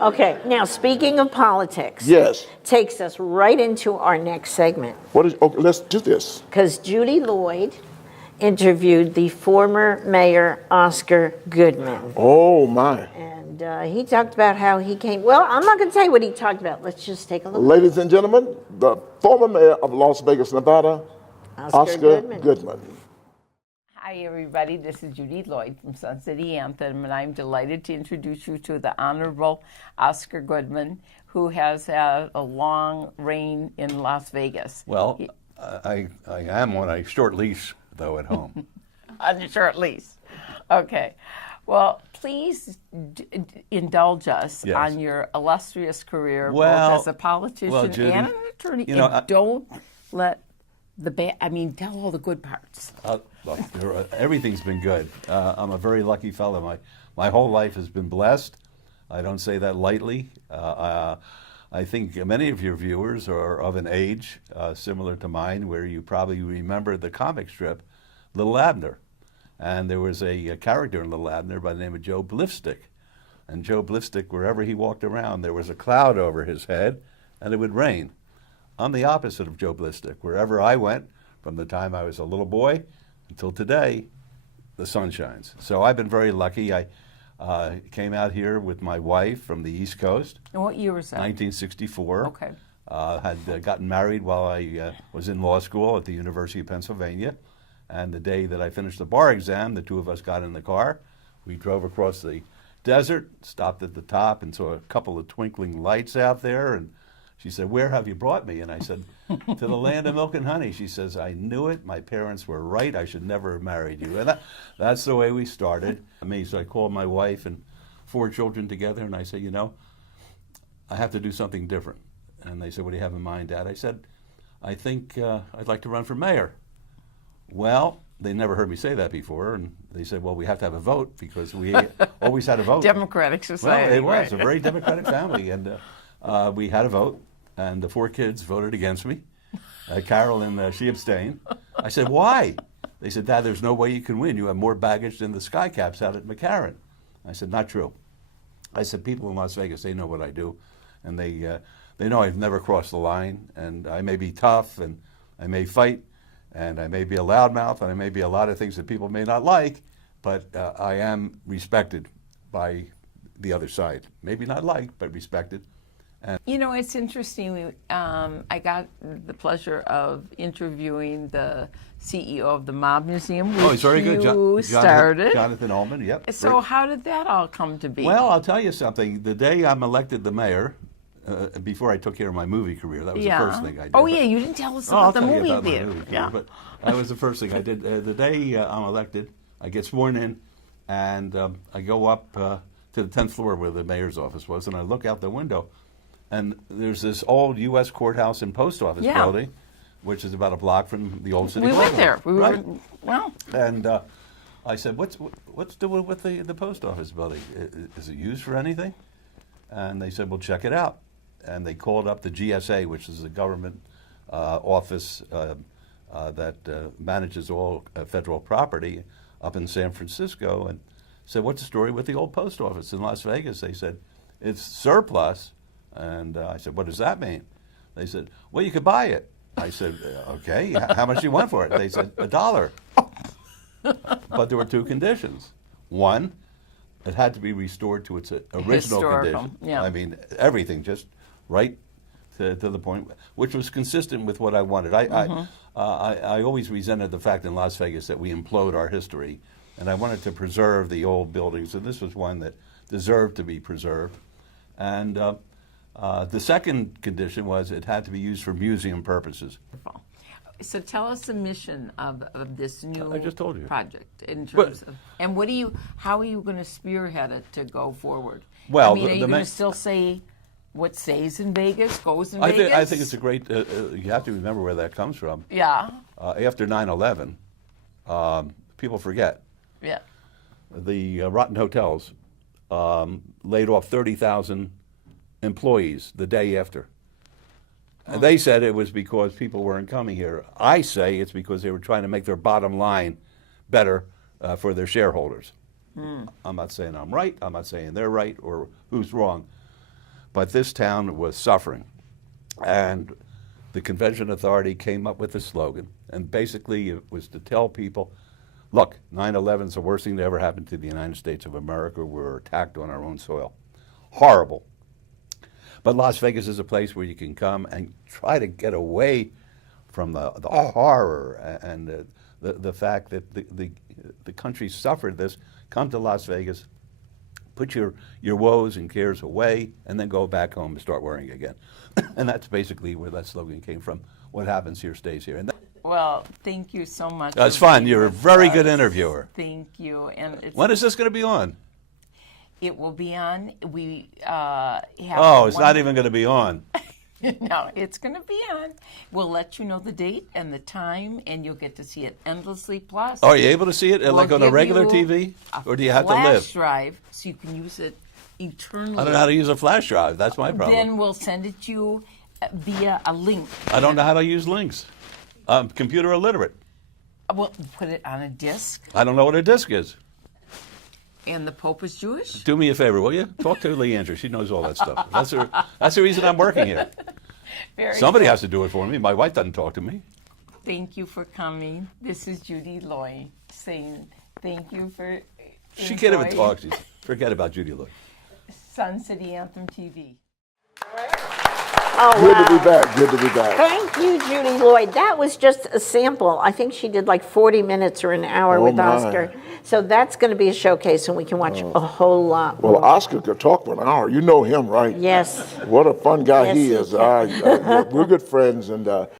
Okay, now speaking of politics, Yes. takes us right into our next segment. Okay, let's do this. Because Judy Lloyd interviewed the former mayor, Oscar Goodman. Oh, my. And he talked about how he came. Well, I'm not going to tell you what he talked about. Let's just take a look. Ladies and gentlemen, the former mayor of Las Vegas, Nevada, Oscar Goodman. Hi, everybody. This is Judy Lloyd from Sun City Anthem, and I'm delighted to introduce you to the Honorable Oscar Goodman, who has had a long reign in Las Vegas. Well, I am on a short leash, though, at home. On a short lease. Okay. Well, please indulge us on your illustrious career, both as a politician Judy, and an attorney. Don't let tell all the good parts. Look, everything's been good. I'm a very lucky fellow. My whole life has been blessed. I don't say that lightly. I think many of your viewers are of an age similar to mine, where you probably remember the comic strip, Little Abner. And there was a character in Little Abner by the name of Joe Blifstick. And Joe Blifstick, wherever he walked around, there was a cloud over his head, and it would rain. I'm the opposite of Joe Blifstick. Wherever I went, from the time I was a little boy until today, the sun shines. So I've been very lucky. I came out here with my wife from the East Coast. And what year was that? 1964. Okay. Had gotten married while I was in law school at the University of Pennsylvania. And the day that I finished the bar exam, the two of us got in the car. We drove across the desert, stopped at the top, and saw a couple of twinkling lights out there. And she said, "Where have you brought me?" And I said, "To the land of milk and honey." She says, "I knew it. My parents were right. I should never have married you." And that's the way we started. So I called my wife and 4 children together, and I said, I have to do something different. And they said, "What do you have in mind, Dad?" I said, "I think I'd like to run for mayor." Well, they never heard me say that before, and they said, "Well, we have to have a vote," because we always had a vote. Democratic society. Well, it was right. a very democratic family, and we had a vote, and the 4 kids voted against me. Carolyn, she abstained. I said, "Why?" They said, "Dad, there's no way you can win. You have more baggage than the Skycaps out at McCarran." I said, "Not true." I said, "People in Las Vegas, they know what I do, and they know I've never crossed the line, and I may be tough, and I may fight, and I may be a loudmouth, and I may be a lot of things that people may not like, but I am respected by the other side. Maybe not liked, but respected." It's interesting. I got the pleasure of interviewing the CEO of the Mob Museum, which he's very good. you started. Jonathan Ullman, yep. So how did that all come to be? Well, I'll tell you something. The day I'm elected the mayor, before I took care of my movie career, that was the first thing I did. Oh, yeah, you didn't tell us about the movie theater. But that was the first thing I did. The day I'm elected, I get sworn in, and I go up to the 10th floor where the mayor's office was, and I look out the window, and there's this old U.S. courthouse and post office building, which is about a block from the old city. We went there. We right? Well. And I said, "What's doing with the post office building? Is it used for anything?" And they said, "Well, check it out." And they called up the GSA, which is the government office that manages all federal property up in San Francisco, and said, "What's the story with the old post office in Las Vegas?" They said, "It's surplus." And I said, "What does that mean?" They said, "Well, you could buy it." I said, "Okay, how much do you want for it?" They said, $1. But there were 2 conditions. One, it had to be restored to its original condition. Yeah. I mean, everything, just right to the point, which was consistent with what I wanted. I always resented the fact in Las Vegas that we implode our history, and I wanted to preserve the old buildings, and this was one that deserved to be preserved. And the second condition was it had to be used for museum purposes. So tell us the mission of this new I just told you. project in terms of, and how are you going to spearhead it to go forward? Well, are you going to still say what stays in Vegas goes in Vegas? Vegas? I think it's a great, you have to remember where that comes from. Yeah. After 9/11, people forget. Yeah. The rotten hotels laid off 30,000 employees the day after. And they said it was because people weren't coming here. I say it's because they were trying to make their bottom line better for their shareholders. I'm not saying I'm right. I'm not saying they're right or who's wrong. but this town was suffering. And the convention authority came up with a slogan, and basically it was to tell people, look, 9/11 is the worst thing that ever happened to the United States of America. We were attacked on our own soil. Horrible. But Las Vegas is a place where you can come and try to get away from the horror and the fact that the country suffered this. Come to Las Vegas, put your woes and cares away, and then go back home and start worrying again. And that's basically where that slogan came from. What happens here stays here. And Well, thank you so much. that's for fun. being You're a with very us. good interviewer. Thank you. And When is this going to be on? it will be on. We have. Oh, it's not even going to be on. No, it's going to be on. We'll let you know the date and the time, and you'll get to see it endlessly. Plus, Are you able to see it we'll like on a give regular you TV? Or do you have to flash live? drive so you can use it eternally. I don't know how to use a flash drive. That's my problem. Then we'll send it to you via a link. I don't know how to use links. I'm computer illiterate. We'll put it on a disc, I don't know what a disc is. and the Pope is Jewish. Do me a favor, will you? Talk to Leandra. She knows all that stuff. That's the reason I'm working here. Very Somebody good. has to do it for me. My wife doesn't talk to me. Thank you for coming. This is Judy Lloyd saying thank you for. She can't even enjoying talk. Forget about Judy Lloyd. Sun City Anthem TV. Oh, Good wow. to be back. Good to be back. Thank you, Judy Lloyd. That was just a sample. I think she did like 40 minutes or an hour Oh, with my. Oscar. So that's going to be a showcase, and we can watch a whole lot Well, more. Oscar could talk for an hour. You know him, right? Yes. What a fun guy Yes, he he is. can. We're good friends, and